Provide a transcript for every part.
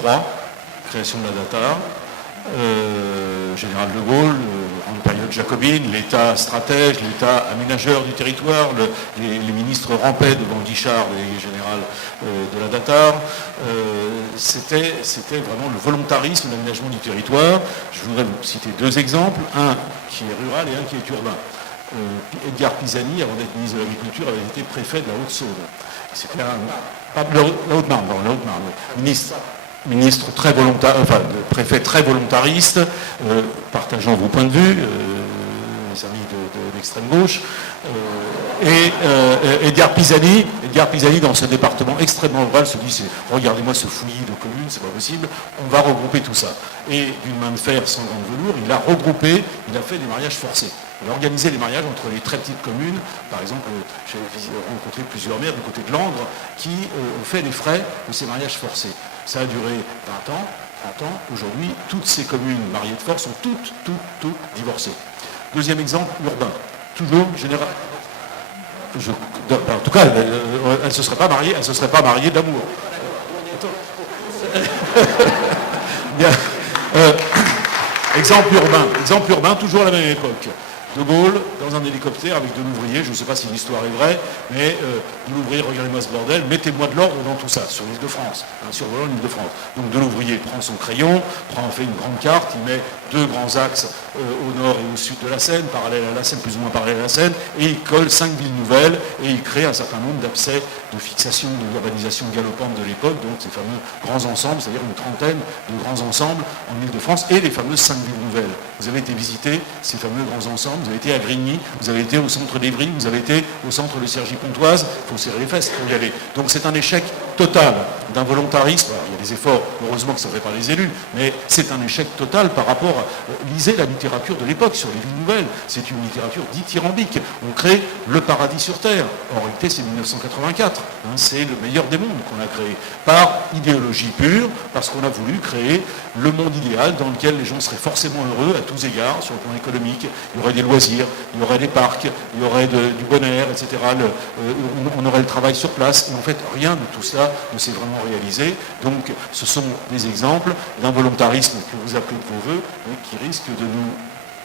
3, création de la data, Général de Gaulle, en période jacobine, l'État stratège, l'État aménageur du territoire, les ministres rampaient devant Guichard et général de la data. C'était vraiment le volontarisme, l'aménagement du territoire. Je voudrais vous citer deux exemples, un qui est rural et un qui est urbain. Edgar Pisani, avant d'être ministre de l'Agriculture, avait été préfet de la Haute-Saône. C'était la Haute-Marne, ministre très volontariste, enfin, préfet très volontariste, partageant vos points de vue, les amis de l'extrême gauche, et Edgar Pisani, dans ce département extrêmement rural, se dit, regardez-moi ce fouillis de communes, c'est pas possible, on va regrouper tout ça. Et d'une main de fer sans grande velours, il a regroupé, il a fait des mariages forcés. Il a organisé les mariages entre les très petites communes. Par exemple, j'ai rencontré plusieurs maires du côté de Langres qui ont fait les frais de ces mariages forcés. Ça a duré 20 ans. Aujourd'hui, toutes ces communes mariées de force sont toutes divorcées. Deuxième exemple, urbain. Toujours général. En tout cas, elle ne se serait pas mariée d'amour. Exemple urbain, toujours à la même époque. De Gaulle, dans un hélicoptère avec de l'ouvrier, je ne sais pas si l'histoire est vraie, mais de l'ouvrier, regardez-moi ce bordel, mettez-moi de l'ordre dans tout ça, sur l'île de France, survolant l'île de France. Donc de l'ouvrier prend son crayon, fait une grande carte, il met deux grands axes au nord et au sud de la Seine, parallèles à la Seine, plus ou moins parallèles à la Seine, et il colle 5 villes nouvelles, et il crée un certain nombre d'abcès de fixation de l'urbanisation galopante de l'époque, donc ces fameux grands ensembles, c'est-à-dire une trentaine de grands ensembles en Île de France, et les fameuses 5 villes nouvelles. Vous avez été visiter ces fameux grands ensembles, vous avez été à Grigny, vous avez été au centre d'Evry, vous avez été au centre de Cergy-Pontoise, il faut serrer les fesses pour y aller. Donc c'est un échec total d'un volontarisme. Alors, il y a des efforts, heureusement que ça ne fait pas les élus, mais c'est un échec total par rapport à... lisez la littérature de l'époque sur les villes nouvelles, c'est une littérature dithyrambique. On crée le paradis sur Terre. En réalité, c'est 1984. C'est le meilleur des mondes qu'on a créé. Par idéologie pure, parce qu'on a voulu créer le monde idéal dans lequel les gens seraient forcément heureux à tous égards, sur le plan économique. Il y aurait des loisirs, il y aurait des parcs, il y aurait du bon air, etc. On aurait le travail sur place. Et en fait, rien de tout ça ne s'est vraiment réalisé. Donc, ce sont des exemples d'un volontarisme que vous appelez de vos voeux, qui risque de nous,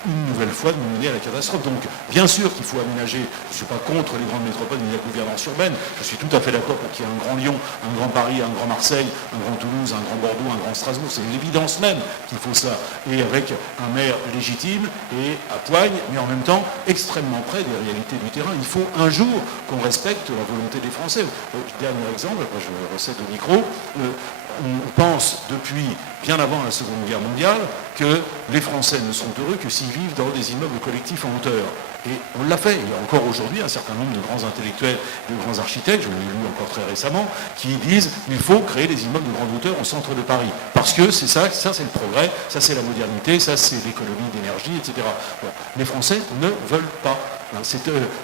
une nouvelle fois, de nous mener à la catastrophe. Donc, bien sûr qu'il faut aménager. Je ne suis pas contre les grandes métropoles ni la gouvernance urbaine. Je suis tout à fait d'accord pour qu'il y ait un grand Lyon, un grand Paris, un grand Marseille, un grand Toulouse, un grand Bordeaux, un grand Strasbourg. C'est l'évidence même qu'il faut ça. Et avec un maire légitime et à poigne, mais en même temps extrêmement près des réalités du terrain. Il faut un jour qu'on respecte la volonté des Français. Dernier exemple, après je recède le micro. On pense depuis bien avant la Seconde Guerre mondiale que les Français ne sont heureux que s'ils vivent dans des immeubles collectifs en hauteur. Et on l'a fait. Il y a encore aujourd'hui un certain nombre de grands intellectuels, de grands architectes, je l'ai lu encore très récemment, qui disent qu'il faut créer des immeubles de grande hauteur au centre de Paris. Parce que c'est ça c'est le progrès, ça c'est la modernité, ça c'est l'économie d'énergie, etc. Bon. Les Français ne veulent pas.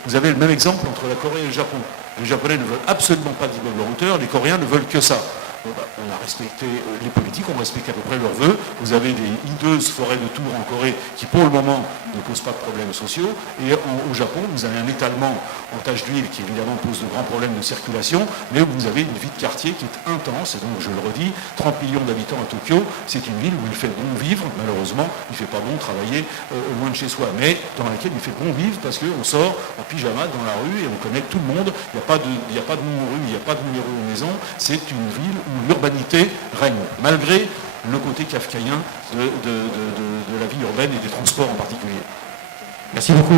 Vous avez le même exemple entre la Corée et le Japon. Les Japonais ne veulent absolument pas d'immeubles en hauteur, les Coréens ne veulent que ça. On a respecté les politiques, on respecte à peu près leurs vœux. Vous avez des hideuses forêts de tours en Corée qui, pour le moment, ne posent pas de problèmes sociaux. Et au Japon, vous avez un étalement en tache d'huile qui, évidemment, pose de grands problèmes de circulation, mais où vous avez une vie de quartier qui est intense. Et donc, je le redis, 30 millions d'habitants à Tokyo, c'est une ville où il fait bon vivre. Malheureusement, il ne fait pas bon travailler loin de chez soi, mais dans laquelle il fait bon vivre parce qu'on sort en pyjama dans la rue et on connaît tout le monde. Il n'y a pas de nom en rue, il n'y a pas de numéro de maison. C'est une ville où l'urbanité règne, malgré le côté kafkaïen de la vie urbaine et des transports en particulier. Merci beaucoup.